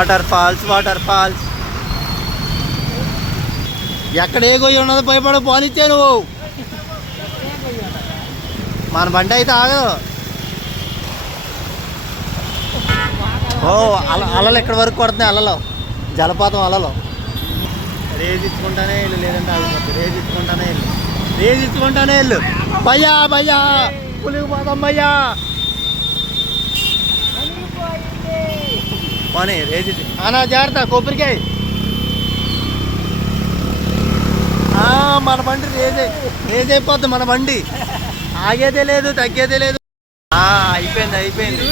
Water falls ఎక్కడ ఏ గొయ్యి ఉన్నదో భయపడ పోనిచ్చే నువ్వు. మన బండి అయితే ఆగదు. ఓ అలలు ఎక్కడి వరకు కొడుతున్నాయి, అలలో జలపాతం అలలో. రేజ్ ఇచ్చుకుంటానే వెళ్ళు, లేదంటే ఆగిపోతుంది. రేజ్ ఇచ్చుకుంటానే వెళ్ళు. భయ్యా పులికి పోతాం భయ్యా. పోనీ రేజ్ అనా జాగ్రత్త, కొబ్బరికాయ. మన బండి రేజ్ అయిపోద్ది. మన బండి ఆగేదే లేదు, తగ్గేదే లేదు. అయిపోయింది.